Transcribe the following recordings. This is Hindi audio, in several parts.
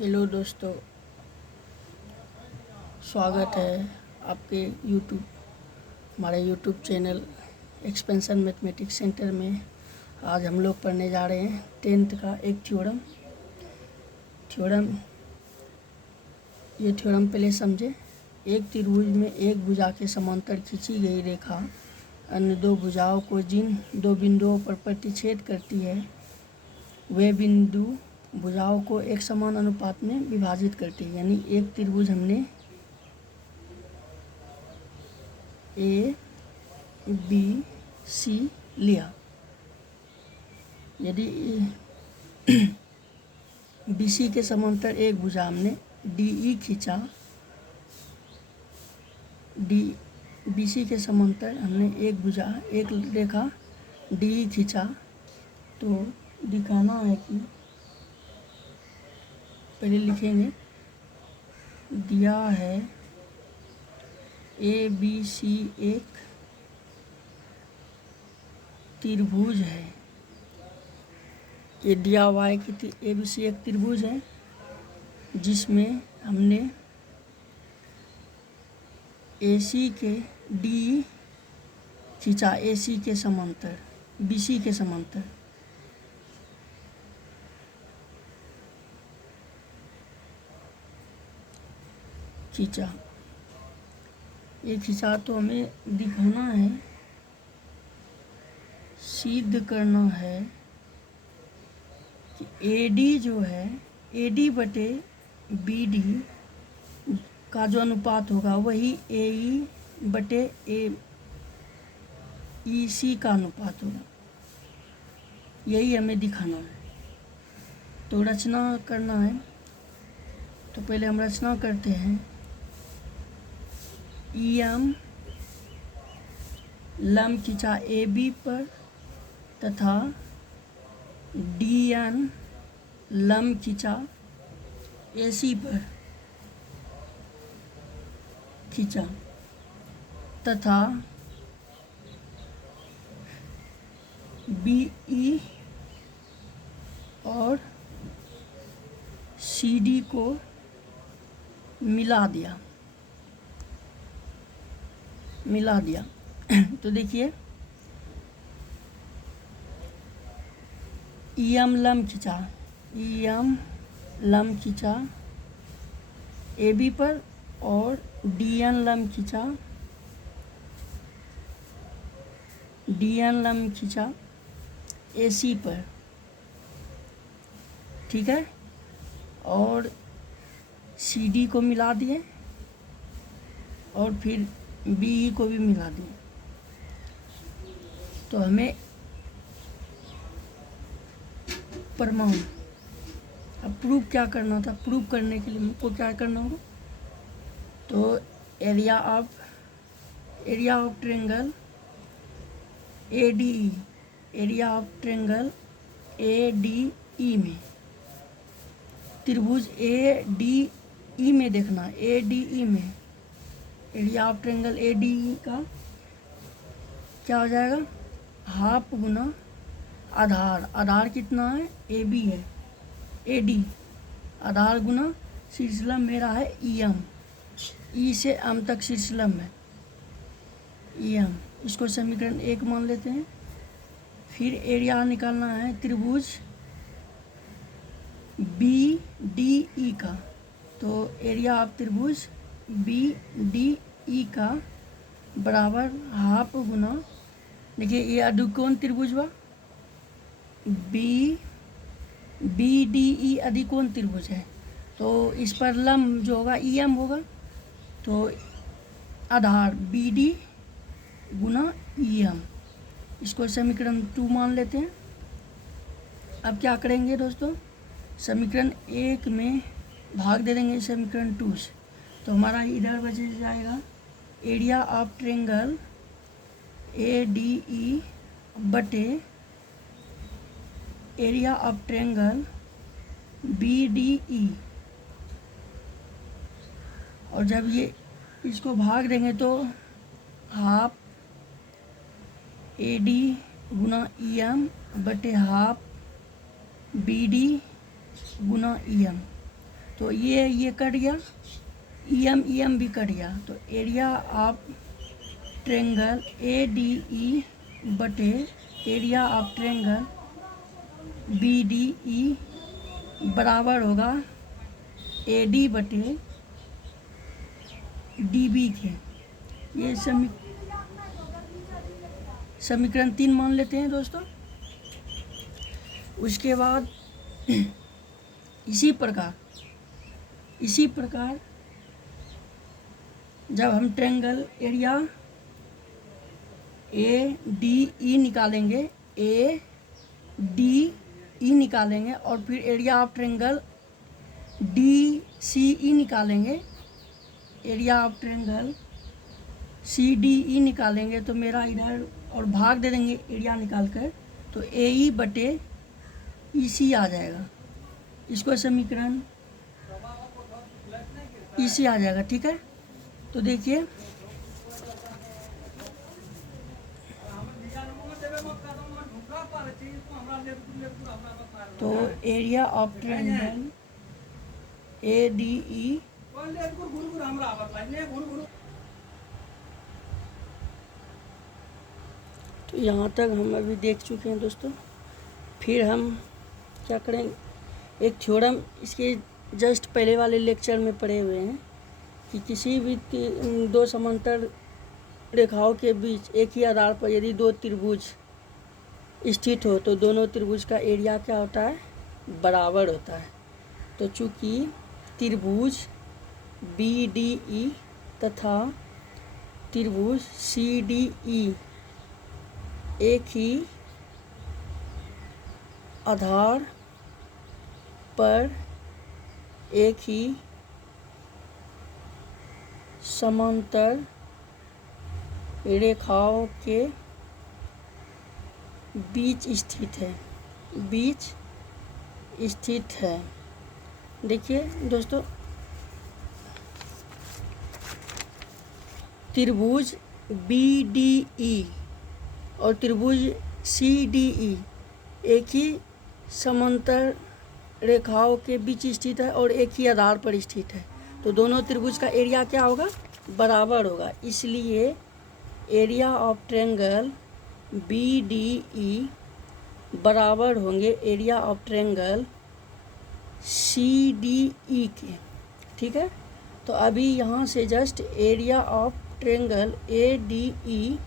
हेलो दोस्तों, स्वागत है आपके हमारे YouTube channel expansion mathematics centre में। आज हम लोग पढ़ने जा रहे हैं 10th का एक थ्योरम। ये थ्योरम पहले समझे। एक त्रिभुज में एक भुजा के समांतर खींची गई रेखा अन्य दो भुजाओं को जिन दो बिंदुओं पर प्रतिच्छेद करती है वे बिंदु भुजाओं को एक समान अनुपात में विभाजित करती है। यानी एक त्रिभुज हमने ए बी सी लिया। यदि बी सी के समांतर एक भुजा हमने डी ई खींचा, बी सी के समांतर हमने एक रेखा डी ई खींचा, तो दिखाना है कि पहले लिखेंगे दिया है ए बी सी एक त्रिभुज है। ये दिया हुआ है कि ए बी सी एक त्रिभुज है जिसमें हमने ए सी के डी खींचा, ए सी के समांतर बी सी के समांतर। ये खींचा तो हमें दिखाना है, सिद्ध करना है कि AD जो है AD बटे BD का जो अनुपात होगा वही AE बटे EC का अनुपात होगा। यही हमें दिखाना है। तो रचना करना है, तो पहले हम रचना करते हैं। EM लंब खींचा AB पर तथा DN लंब खींचा AC पर तथा BE और CD को मिला दिया। तो देखिए EM लंब खींचा AB पर और DN लंब खींचा AC पर, ठीक है। और CD को मिला दिए और फिर BE को भी मिला दिए। तो हमें परमाणु अब प्रूव क्या करना था। प्रूव करने के लिए हमको क्या करना होगा, तो एरिया ऑफ ट्रायंगल ADE में त्रिभुज ADE में देखना। ADE में एरिया ऑफ ट्रायंगल ADE का क्या हो जाएगा, हाफ गुना आधार कितना है, AB है, AD आधार गुना शीर्षलंब मेरा है EM, E से M तक शीर्षलंब है EM। इसको समीकरण 1 मान लेते हैं। फिर एरिया निकालना है त्रिभुज BDE का। तो एरिया ऑफ त्रिभुज BDE का बराबर हाफ गुना, देखिए ये अधिकोण त्रिभुज हुआ, BDE अधिकोण त्रिभुज है, तो इस पर लंब जो होगा EM होगा, तो आधार BD गुना EM। इसको समीकरण 2 मान लेते हैं। अब क्या करेंगे दोस्तों, समीकरण 1 में भाग दे देंगे समीकरण 2 से, तो हमारा इधर बच जाएगा एरिया ऑफ ट्रायंगल ADE बटे एरिया ऑफ ट्रायंगल BDE। और जब ये इसको भाग देंगे तो हाफ AD गुना EM बटे हाफ BD गुना EM। तो ये कट गया, EM भी कट गया। तो एरिया ऑफ ट्रेंगल ADE बटे एरिया ऑफ ट्रेंगल BDE बराबर होगा AD बटे DB के। ये समीकरण 3 मान लेते हैं दोस्तों। उसके बाद इसी प्रकार जब हम ट्रायंगल एरिया ADE निकालेंगे, ADE निकालेंगे और फिर एरिया ऑफ ट्रायंगल DCE निकालेंगे, एरिया ऑफ ट्रायंगल CDE निकालेंगे, तो मेरा इधर और भाग दे देंगे एरिया निकाल कर, तो AE बटे EC आ जाएगा। इसको समीकरण EC आ जाएगा। ठीक है, तो देखिए तो एरिया ऑफ ट्रायंगल ADE तो यहाँ तक हम अभी देख चुके हैं दोस्तों। फिर हम क्या करेंगे, एक थ्योरम इसके जस्ट पहले वाले लेक्चर में पढ़े हुए हैं कि किसी भी दो समांतर रेखाओं के बीच एक ही आधार पर यदि दो त्रिभुज स्थित हो तो दोनों त्रिभुज का एरिया क्या होता है, बराबर होता है। तो चूँकि त्रिभुज BDE तथा त्रिभुज CDE एक ही आधार पर एक ही समांतर रेखाओं के बीच स्थित है। देखिए दोस्तों, त्रिभुज BDE और त्रिभुज CDE एक ही समांतर रेखाओं के बीच स्थित है और एक ही आधार पर स्थित है, तो दोनों त्रिभुज का एरिया क्या होगा, बराबर होगा। इसलिए एरिया ऑफ ट्रायंगल BDE बराबर होंगे एरिया ऑफ ट्रायंगल CDE के। ठीक है, तो अभी यहाँ से just area of triangle ADE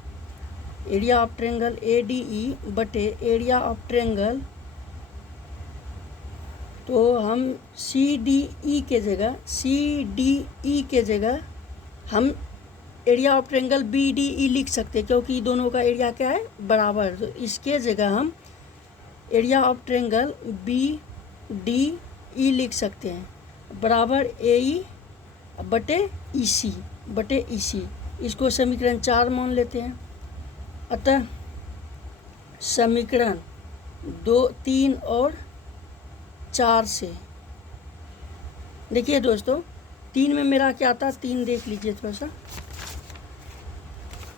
बटे एरिया ऑफ ट्रायंगल, तो हम CDE के जगह हम एरिया ऑफ ट्रायंगल BDE लिख सकते हैं, क्योंकि दोनों का एरिया क्या है, बराबर। तो इसके जगह हम एरिया ऑफ ट्रायंगल BDE लिख सकते हैं, बराबर AE बटे EC। इसको समीकरण 4 मान लेते हैं। अतः समीकरण 2, 3 और 4 से देखिए दोस्तों, 3 में मेरा क्या था, 3 देख लीजिए थोड़ा सा।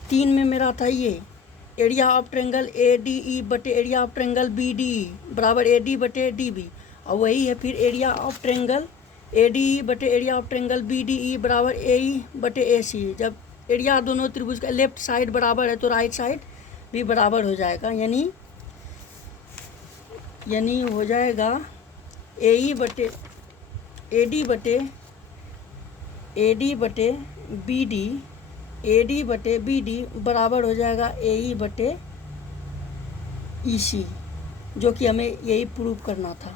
3 में मेरा था ये एरिया ऑफ ट्रायंगल ADE बटे एरिया ऑफ ट्रायंगल BDE बराबर AD बटे DB, और वही है फिर एरिया ऑफ ट्रायंगल ADE बटे एरिया ऑफ ट्रायंगल BDE बराबर AE बटे AC। जब एरिया दोनों त्रिभुज का लेफ्ट साइड बराबर है तो राइट साइड भी बराबर हो जाएगा, यानी हो जाएगा AD बटे BD बराबर हो जाएगा AE बटे EC, जो कि हमें यही प्रूव करना था।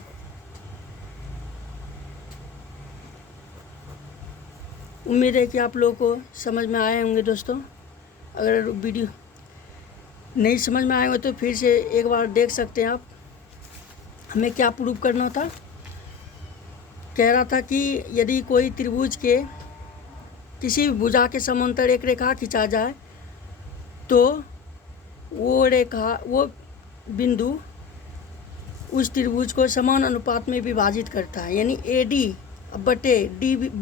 उम्मीद है कि आप लोगों को समझ में आए होंगे दोस्तों। अगर वीडियो नहीं समझ में आए हो तो फिर से एक बार देख सकते हैं आप। हमें क्या प्रूव करना था, कह रहा था कि यदि कोई त्रिभुज के किसी भी भुजा के समांतर एक रेखा खींचा जाए तो वो बिंदु उस त्रिभुज को समान अनुपात में विभाजित करता है, यानी AD बटे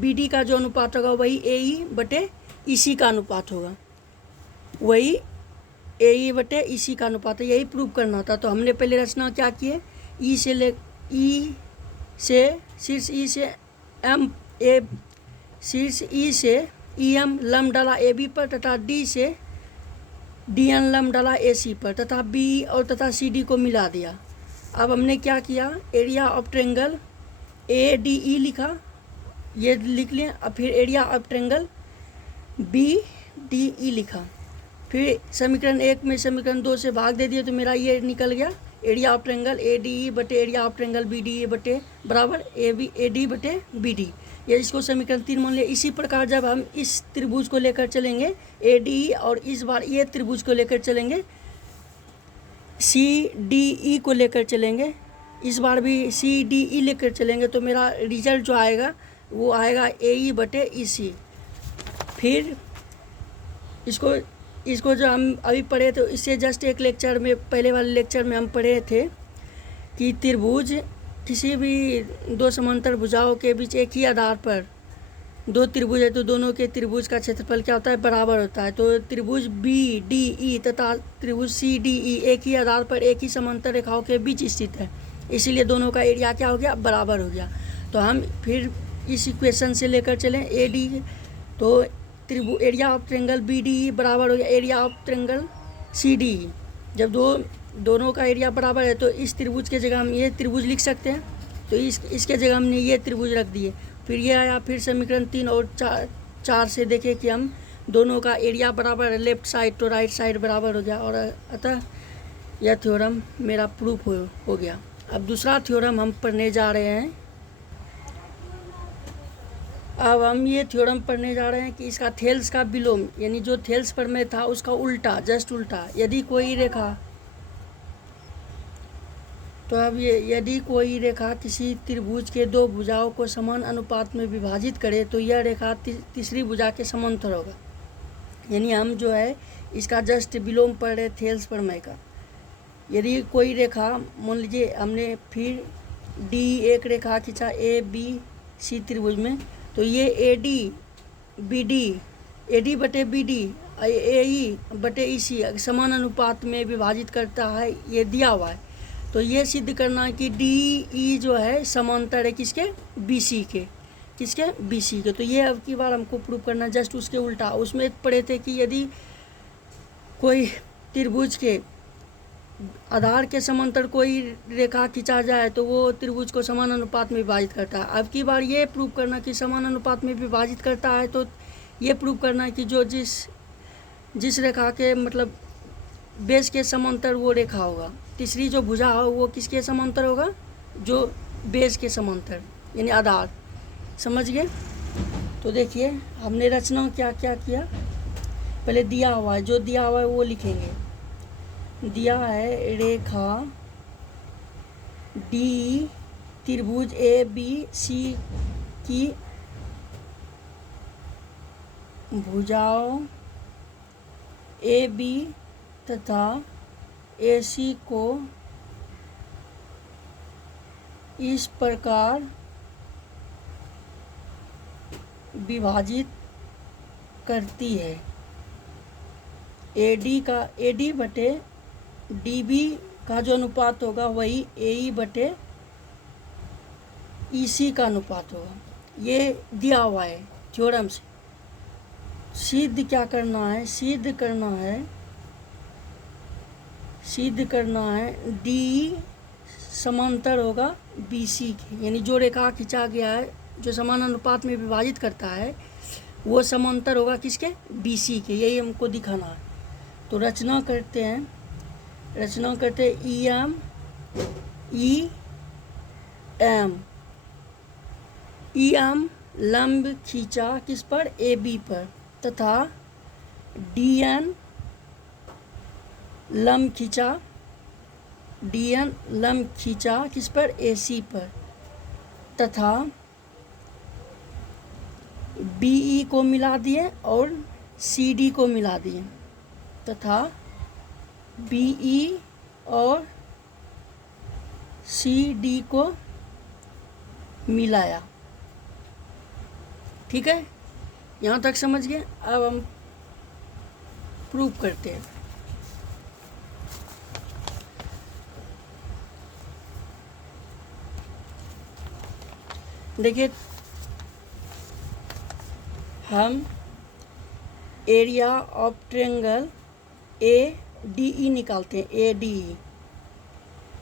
BD का जो अनुपात होगा वही AE बटे EC का अनुपात होगा, वही AE बटे EC का अनुपात है। यही प्रूव करना था। तो हमने पहले रचना क्या की है, शीर्ष E से एम ए शीर्ष ई से ई एम लम्ब डाला ए बी पर तथा डी से डी एन लम्ब डाला ए सी पर तथा बी और तथा सी डी को मिला दिया। अब हमने क्या किया, area of triangle A D E लिखा, ये लिख लें। अब फिर area of triangle B D E लिखा। फिर समीकरण 1 में समीकरण 2 से भाग दे दिए तो मेरा ये निकल गया, area of triangle A D E बटे area of triangle B D E बटे बराबर ए डी बटे बी डी। ये इसको समीकरण 3 मान लिया। इसी प्रकार जब हम इस त्रिभुज को लेकर चलेंगे ए डी ई और इस बार ये त्रिभुज को लेकर चलेंगे सी डी ई को लेकर चलेंगे, इस बार भी सी डी ई लेकर चलेंगे तो मेरा रिजल्ट जो आएगा वो आएगा ए ई बटे ई सी। फिर इसको जो हम अभी पढ़े थे इससे जस्ट एक लेक्चर में, पहले वाले लेक्चर में हम पढ़े थे कि त्रिभुज किसी भी दो समांतर भुजाओं के बीच एक ही आधार पर दो त्रिभुज है तो दोनों के त्रिभुज का क्षेत्रफल क्या होता है, बराबर होता है। तो त्रिभुज बी डी ई तथा त्रिभुज सी डी ई एक ही आधार पर एक ही समांतर रेखाओं के बीच स्थित है, इसीलिए दोनों का एरिया क्या हो गया, बराबर हो गया। तो हम फिर इस इक्वेशन से लेकर चलें ए डी, तो त्रिभुज area of triangle B D E बराबर हो गया area of triangle C D E. जब दोनों का एरिया बराबर है तो इस त्रिभुज के जगह हम ये त्रिभुज लिख सकते हैं, तो इसके जगह हमने ये त्रिभुज रख दिए। फिर ये आया, फिर समीकरण 3 और 4 से देखें कि हम दोनों का एरिया बराबर है, लेफ्ट साइड तो राइट साइड बराबर हो गया और अतः यह थ्योरम मेरा प्रूफ हो गया। अब दूसरा थ्योरम हम पढ़ने जा रहे हैं। अब हम ये थ्योरम पढ़ने जा रहे हैं कि इसका थेल्स का विलोम, यानी जो थेल्स प्रमेय था उसका उल्टा, जस्ट उल्टा। यदि कोई रेखा, तो अब ये यदि कोई रेखा किसी त्रिभुज के दो भुजाओं को समान अनुपात में विभाजित करे तो यह रेखा तीसरी भुजा के समांतर होगा। यानी हम जो है इसका जस्ट विलोम पढ़ रहे थेल्स प्रमेय का। यदि कोई रेखा, मान लीजिए हमने फिर डी एक रेखा खींचा ए बी सी त्रिभुज में, तो ये ए डी बटे बी डी ए ई बटे ई सी समान अनुपात में विभाजित करता है, ये दिया हुआ है। तो ये सिद्ध करना है कि डी ई जो है समांतर है किसके, बी सी के, किसके, बी सी के। तो ये अब की बार हमको प्रूव करना जस्ट उसके उल्टा। उसमें पढ़े थे कि यदि कोई त्रिभुज के आधार के समांतर कोई रेखा खींचा जाए तो वो त्रिभुज को समान अनुपात में विभाजित करता है। अब की बार ये प्रूव करना कि समान अनुपात में विभाजित करता है, तो ये प्रूव करना है कि जो जिस रेखा के मतलब बेस के समांतर वो रेखा होगा, तीसरी जो भुजा हो वो किसके समांतर होगा, जो बेस के समांतर यानी आधार। समझ गए? तो देखिए हमने रचना क्या क्या किया, पहले दिया हुआ है, जो दिया हुआ है वो लिखेंगे। दिया है रेखा डी त्रिभुज ए बी सी की भुजाओं ए बी तथा ए सी को इस प्रकार विभाजित करती है, ए डी बटे डी बी का जो अनुपात होगा वही ए ई बटे ई सी का अनुपात होगा। ये दिया हुआ है थ्योरम से। सिद्ध क्या करना है, सिद्ध करना है डी समांतर होगा बी सी के, यानी जो रेखा खींचा गया है जो समान अनुपात में विभाजित करता है वो समांतर होगा किसके, बी सी के। यही हमको दिखाना है। तो रचना करते हैं ई एम लंब खींचा किस पर, ए बी पर, तथा डी एन लंब खींचा किस पर, ए सी पर, तथा बी ई को मिला दिए और सी डी को मिला दिए, तथा बी ई और सी डी को मिलाया। ठीक है, यहाँ तक समझ गए। अब हम प्रूव करते हैं। देखिए हम area of triangle A D ई निकालते हैं, ए डी ई।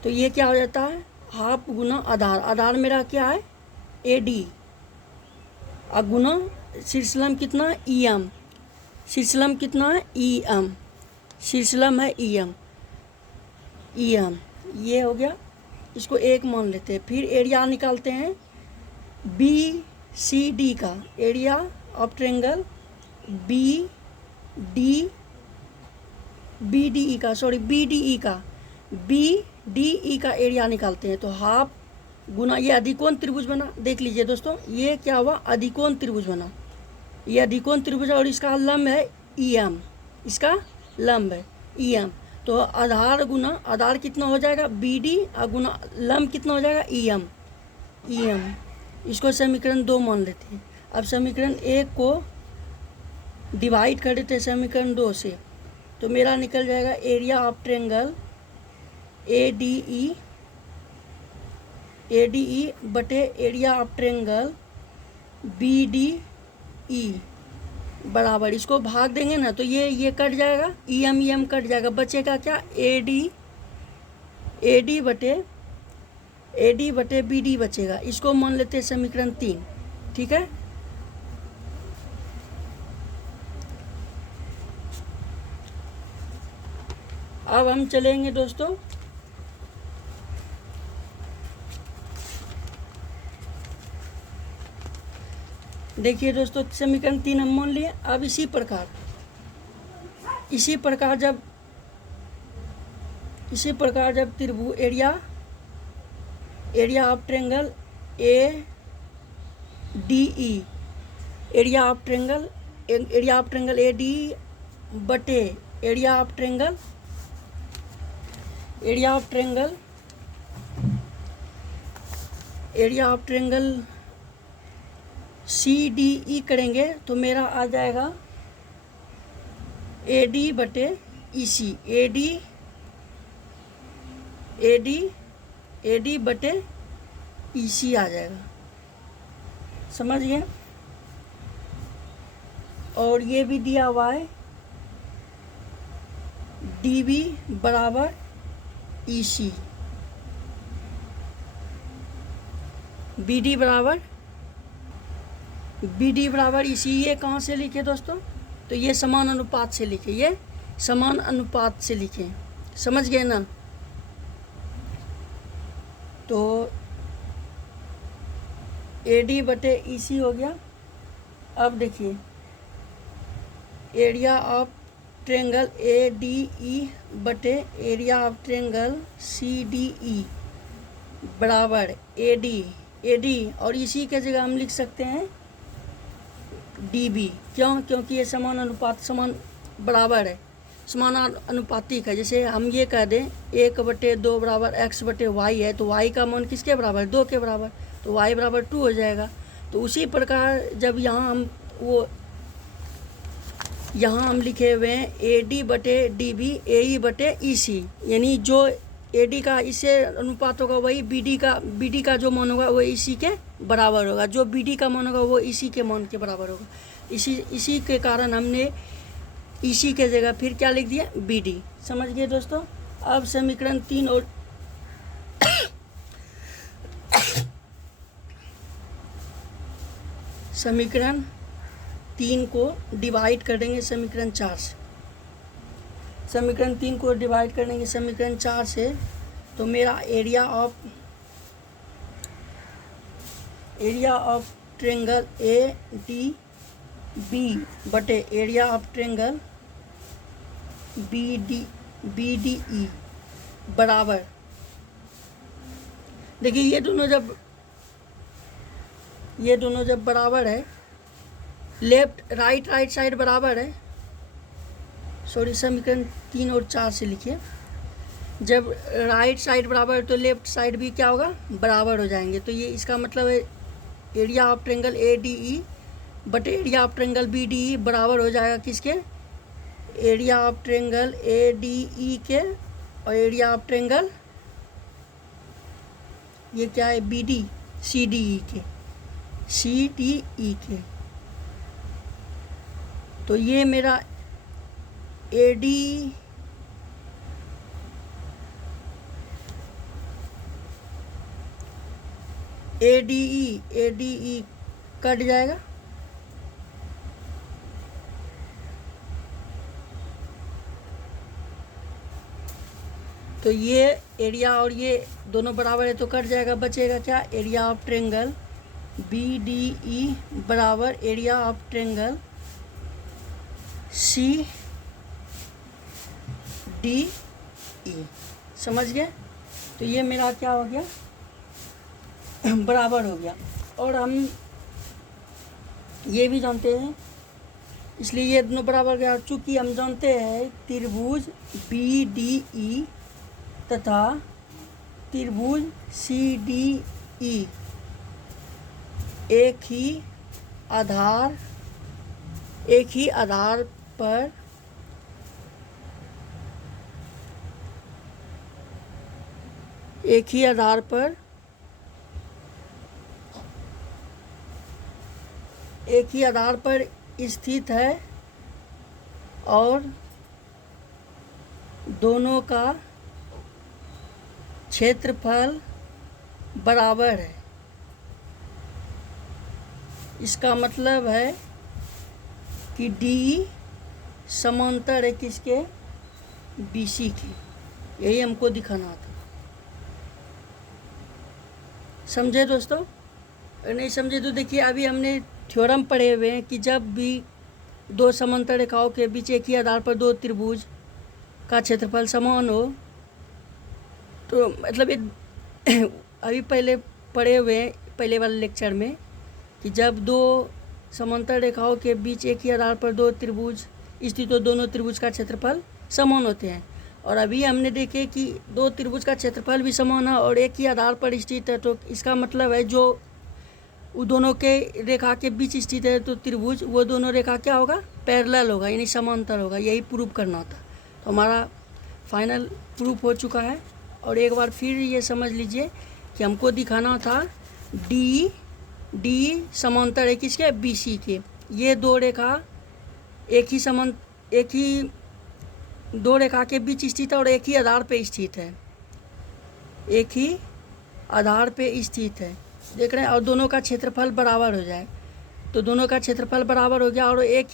तो ये क्या हो जाता है, हाफ गुना आधार, आधार मेरा क्या है ए डी, और गुना शीर्षलम कितना ई एम, शीर्षलम कितना है ई एम, शीर्षलम है ई एम, ई एम, ये हो गया। इसको एक मान लेते हैं। फिर एरिया निकालते हैं बी सी डी का, area of triangle B D E का, सॉरी बी डी ई का एरिया निकालते हैं। तो हाफ गुना, ये अधिकोण त्रिभुज बना, देख लीजिए दोस्तों, ये क्या हुआ, अधिकोण त्रिभुज बना, ये अधिकोण त्रिभुज है और इसका लंब है ई एम, इसका लंब है ई एम। तो आधार गुना आधार कितना हो जाएगा बी डी, और गुना लंब कितना हो जाएगा ई एम, ई एम। इसको समीकरण 2 मान लेते हैं। अब समीकरण 1 को डिवाइड कर देते हैं समीकरण 2 से, तो मेरा निकल जाएगा area of triangle A D E बटे area of triangle B D E बराबर, इसको भाग देंगे ना तो ये कट जाएगा, ई एम कट जाएगा, बचेगा क्या ए डी बटे बी डी बचेगा। इसको मान लेते हैं समीकरण 3, ठीक है। अब हम चलेंगे दोस्तों देखिए दोस्तों, समीकरण 3 हम मान लिए। अब इसी प्रकार जब त्रिभुज area of triangle A D E, area of triangle A D बटे area of triangle C D E करेंगे तो मेरा आ जाएगा ए डी बटे ई सी, ए डी बटे ई सी आ जाएगा, समझ गए। और ये भी दिया हुआ है डी बी बराबर ई सी, बी डी बराबर इसी, ये कहाँ से लिखे दोस्तों, तो ये समान अनुपात से लिखे, ये समान अनुपात से लिखे, समझ गए ना। तो ए डी बटे ई सी हो गया। अब देखिए area of triangle A D E बटे area of triangle C D E बराबर ए डी और इसी के जगह हम लिख सकते हैं डी बी, क्यों, क्योंकि ये समान अनुपात, समान बराबर है, समान अनुपातिक है। जैसे हम ये कह दें 1/2 बराबर x बटे वाई है, तो y का मान किसके बराबर है, 2 के बराबर, तो y बराबर 2 हो जाएगा। तो उसी प्रकार जब यहाँ हम लिखे हुए हैं ए डी बटे डी बी ए ई बटे ई सी, यानी जो ए डी का इससे अनुपात होगा वही बी डी का जो मान होगा वो ई सी के बराबर होगा, जो बी डी का मान होगा वो ई सी के मान के बराबर होगा। इसी के कारण हमने ई सी के जगह फिर क्या लिख दिया बी डी, समझ गए दोस्तों। अब समीकरण 3 और समीकरण 3 को डिवाइड करेंगे समीकरण 4 से, समीकरण 3 को डिवाइड करेंगे समीकरण 4 से, तो मेरा area of triangle A D B बटे area of triangle B D E बराबर, देखिए ये दोनों जब बराबर है, लेफ्ट राइट साइड बराबर है, सॉरी समीकरण 3 और 4 से लिखिए, जब राइट साइड बराबर है तो लेफ्ट साइड भी क्या होगा बराबर हो जाएंगे। तो ये इसका मतलब है area of triangle A D E बटे area of triangle B D E बराबर हो जाएगा किसके, area of triangle A D E के और एरिया ऑफ ट्रायंगल ये क्या है B D C D E के, तो ये मेरा AD ADE कट जाएगा। तो ये एरिया और ये दोनों बराबर है तो कट जाएगा, बचेगा क्या, एरिया ऑफ ट्रेंगल BDE बराबर एरिया ऑफ ट्रेंगल CDE। समझ गए। तो ये मेरा क्या हो गया, बराबर हो गया। और हम ये भी जानते हैं, इसलिए ये दोनों बराबर हो गया। चूँकि हम जानते हैं त्रिभुज BDE तथा त्रिभुज CDE एक ही आधार पर स्थित है और दोनों का क्षेत्रफल बराबर है। इसका मतलब है कि DE समांतर है किसके, BC के। यही हमको दिखाना था। समझे दोस्तों? अगर नहीं समझे तो देखिए, अभी हमने थ्योरम पढ़े हुए हैं कि जब भी दो समांतर रेखाओं के बीच एक ही आधार पर दो त्रिभुज का क्षेत्रफल समान हो, तो मतलब अभी पहले पढ़े हुए हैं पहले वाले लेक्चर में कि जब दो समांतर रेखाओं के बीच एक ही आधार पर दो त्रिभुज स्थित हो, दोनों त्रिभुज का क्षेत्रफल समान होते हैं। और अभी हमने देखे कि दो त्रिभुज का क्षेत्रफल भी समान है और एक ही आधार पर स्थित है, तो इसका मतलब है जो वो दोनों के रेखा के बीच स्थित है तो त्रिभुज, वो दोनों रेखा क्या होगा, पैरेलल होगा, यानी समांतर होगा। यही प्रूफ करना था। तो हमारा फाइनल प्रूफ हो चुका है। और एक बार फिर ये समझ लीजिए कि हमको दिखाना था डी समांतर है किसके, BC के। ये दो रेखा एक ही दो रेखा के बीच स्थित है और एक ही आधार पे स्थित है, देख रहे हैं। और दोनों का क्षेत्रफल बराबर हो जाए, तो दोनों का क्षेत्रफल बराबर हो गया और एक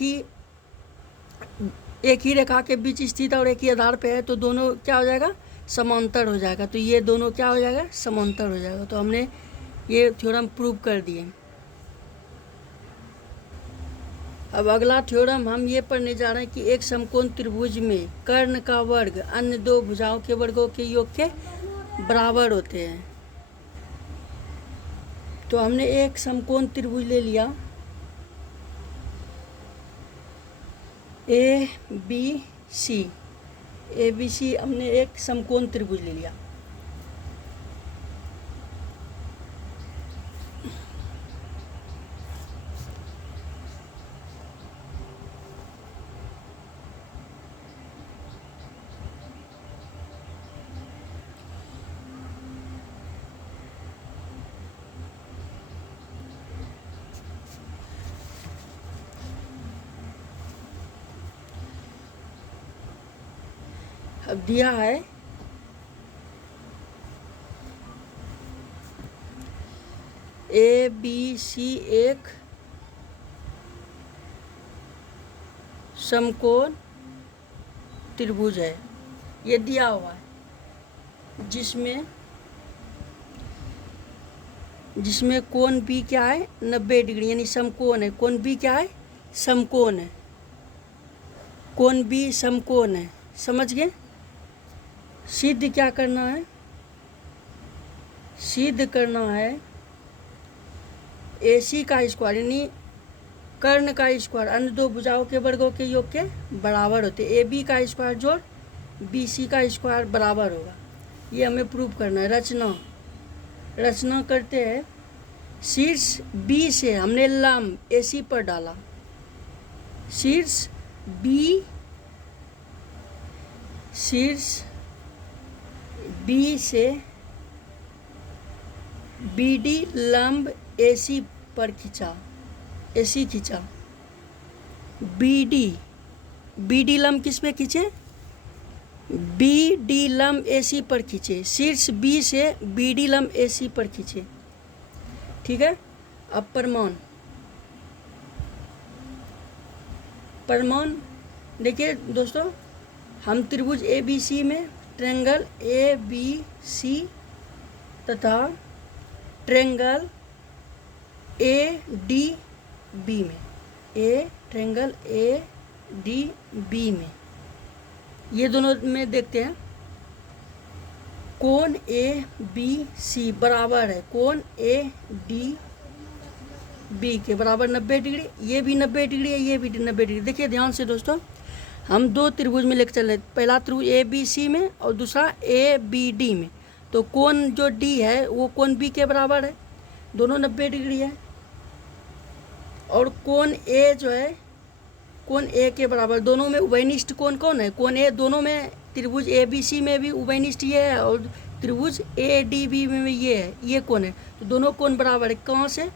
ही रेखा के बीच स्थित है और एक ही आधार पे है, तो दोनों क्या हो जाएगा, समांतर हो जाएगा। तो ये दोनों क्या हो जाएगा, समांतर हो जाएगा। तो हमने ये थ्योरम प्रूव कर दिए। अब अगला थ्योरम हम ये पढ़ने जा रहे हैं कि एक समकोण त्रिभुज में कर्ण का वर्ग अन्य दो भुजाओं के वर्गों के योग के बराबर होते हैं। तो हमने एक समकोण त्रिभुज ले लिया ABC, हमने एक समकोण त्रिभुज ले लिया। अब दिया है ABC एक समकोण त्रिभुज है, ये दिया हुआ है, जिसमें कोण B क्या है, 90 डिग्री, यानी समकोण है। कोण B क्या है, समकोण है। कोण B समकोण है। समझ गए। सिद्ध क्या करना है, सिद्ध करना है AC का स्क्वायर, यानी कर्ण का स्क्वायर अन्य दो भुजाओं के वर्गों के योग के बराबर होते। AB का स्क्वायर जोड़ BC का स्क्वायर बराबर होगा। ये हमें प्रूव करना है। रचना करते हैं। शीर्ष B से हमने लंब AC पर डाला, शीर्ष B से BD लंब AC पर खींचा, बी डी लंब किस पे खींचे, बी डी लंब ए सी पर खींचे, शीर्ष बी से बी डी लंब ए सी पर खींचे। ठीक है। अब परिमाण देखिए दोस्तों, हम त्रिभुज ए बी सी में ट्रायंगल ए बी सी तथा ट्रायंगल ए डी बी में, ट्रायंगल ए डी बी में, ये दोनों में देखते हैं कोण ए बी सी बराबर है कोण ए डी बी के बराबर 90 डिग्री, ये भी 90 डिग्री है, ये भी 90 डिग्री। देखिए ध्यान से दोस्तों, हम दो त्रिभुज में लेकर चल रहे, पहला त्रिभुज ए बी सी में और दूसरा ए बी डी में। तो कोण जो डी है वो कोण बी के बराबर है, दोनों 90 डिग्री है। और कोण ए जो है कोण ए के बराबर, दोनों में उभयनिष्ठ कोण कौन है, कोण ए। दोनों में त्रिभुज ए बी सी में भी उभयनिष्ठ ये है और त्रिभुज ए डी बी में ये है, ये कोण है। तो दोनों कोण बराबर है, कहाँ से,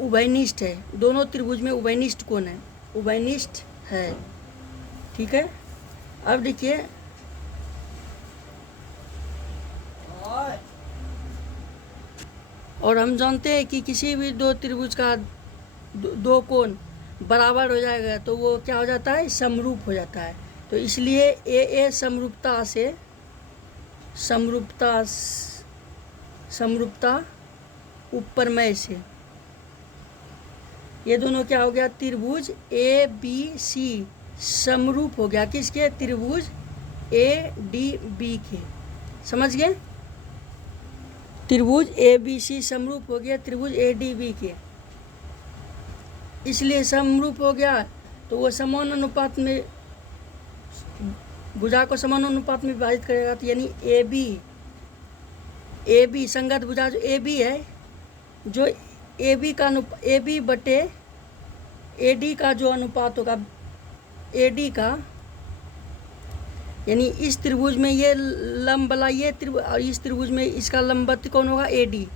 उभयनिष्ठ है, दोनों त्रिभुज में उभयनिष्ठ कोण है, उभयनिष्ठ है। ठीक है। अब देखिए और हम जानते हैं कि किसी भी दो त्रिभुज का दो कोण बराबर हो जाएगा तो वो क्या हो जाता है, समरूप हो जाता है। तो इसलिए ए समरूपता उपप्रमेय से ये दोनों क्या हो गया, त्रिभुज ए बी सी समरूप हो गया किसके, त्रिभुज ए डी बी के। समझ गए, त्रिभुज ए बी सी समरूप हो गया त्रिभुज ए डी बी के। इसलिए समरूप हो गया तो वो समान अनुपात में, भुजा को समान अनुपात में विभाजित करेगा। तो यानी ए बी संगत भुजा जो ए बी है, जो ए बी बटे ए डी का जो अनुपात होगा ए डी का, यानी इस त्रिभुज में ये लंब वाला ये त्रिभुज और इस त्रिभुज में इसका लंबवत कौन होगा, ए डी।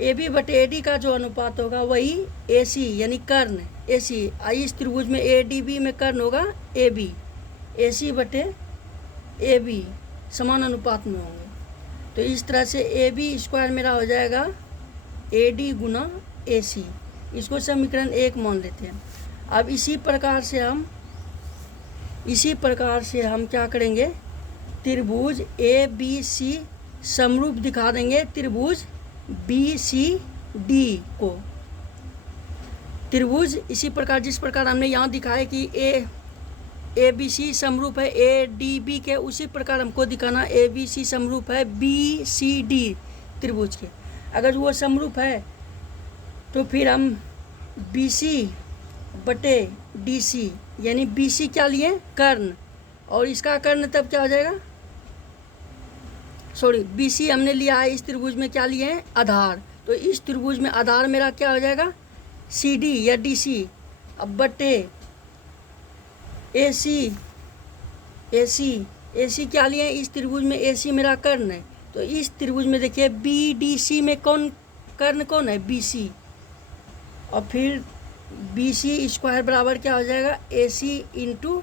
ए बी बटे ए डी का जो अनुपात होगा वही ए सी यानी कर्ण ए सी। इस त्रिभुज में ए डी बी में कर्ण होगा ए बी, ए सी बटे ए बी समान अनुपात में होंगे। तो इस तरह से ए बी स्क्वायर मेरा हो जाएगा ए डी गुना ए सी। इसको समीकरण 1 मान लेते हैं। अब इसी प्रकार से हम क्या करेंगे, त्रिभुज ए बी सी समरूप दिखा देंगे त्रिभुज बी सी डी को। त्रिभुज इसी प्रकार जिस प्रकार हमने यहाँ दिखाया कि ए बी सी समरूप है ए डी बी के, उसी प्रकार हमको दिखाना ए बी सी समरूप है बी सी डी त्रिभुज के। अगर वो समरूप है तो फिर हम बी सी बटे डी सी, यानी बी सी क्या लिए, कर्ण, और इसका कर्ण तब क्या हो जाएगा, बी सी हमने लिया है इस त्रिभुज में, क्या लिए हैं, आधार। तो इस त्रिभुज में आधार मेरा क्या हो जाएगा, सी डी या डी सी। अब बटे ए सी क्या लिए हैं इस त्रिभुज में, ए सी मेरा कर्ण है। तो इस त्रिभुज में देखिए बी डी सी में कर्ण कौन है, बी सी। और फिर बी सी स्क्वायर बराबर क्या हो जाएगा, ए सी इंटू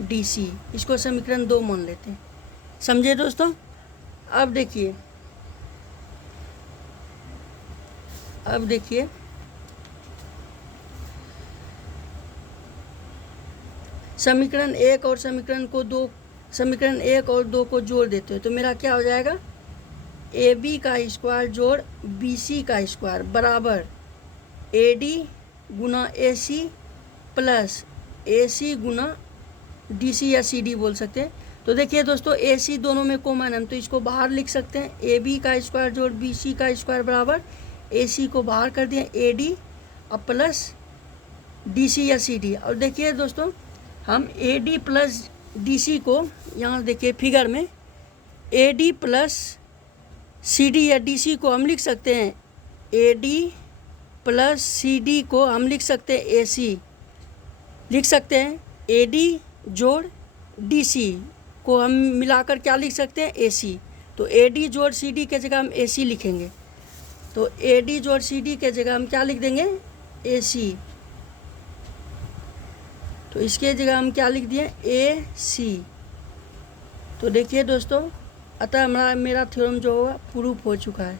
डी सी। इसको समीकरण 2 मान लेते हैं। समझे दोस्तों। अब देखिए समीकरण 1 और समीकरण 2 को जोड़ देते हैं तो मेरा क्या हो जाएगा, ए बी का स्क्वायर जोड़ बी सी का स्क्वायर बराबर ए डी गुना A C plus A C गुना डी सी या सी डी बोल सकते हैं। तो देखिए दोस्तों ए सी दोनों में कॉमन है तो इसको बाहर लिख सकते हैं, ए बी का स्क्वायर जोड़ बी सी का स्क्वायर बराबर ए सी को बाहर कर दिया ए डी और प्लस डी सी या सी डी। और देखिए दोस्तों हम A D plus D C को यहाँ देखिए फिगर में A D plus C D या डी सी को हम लिख सकते हैं, A D plus C D को हम लिख सकते हैं ए सी, लिख सकते हैं ए डी जोड़ डी सी को हम मिलाकर क्या लिख सकते हैं, ए सी। तो ए डी जोड़ सी डी के जगह हम ए सी लिखेंगे। तो ए डी जोड़ सी डी के जगह हम क्या लिख देंगे, ए सी। तो इसके जगह हम क्या लिख दिए, ए सी। तो देखिए दोस्तों, अतः मेरा थ्योरम जो होगा प्रूफ हो चुका है।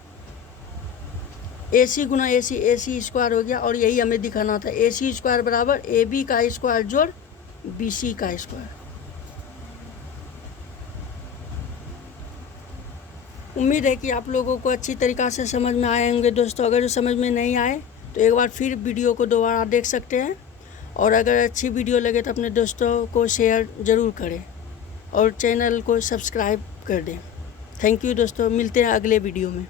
ए C Guna A C square हो गया, और यही हमें दिखाना था, ए सी स्क्वायर बराबर ए बी का स्क्वायर जोड़ बी सी का स्क्वायर। उम्मीद है कि आप लोगों को अच्छी तरीक़ा से समझ में आए होंगे दोस्तों। अगर जो समझ में नहीं आए तो एक बार फिर वीडियो को दोबारा देख सकते हैं, और अगर अच्छी वीडियो लगे तो अपने दोस्तों को शेयर ज़रूर करें और चैनल को सब्सक्राइब कर दें। थैंक यू दोस्तों, मिलते हैं अगले वीडियो में।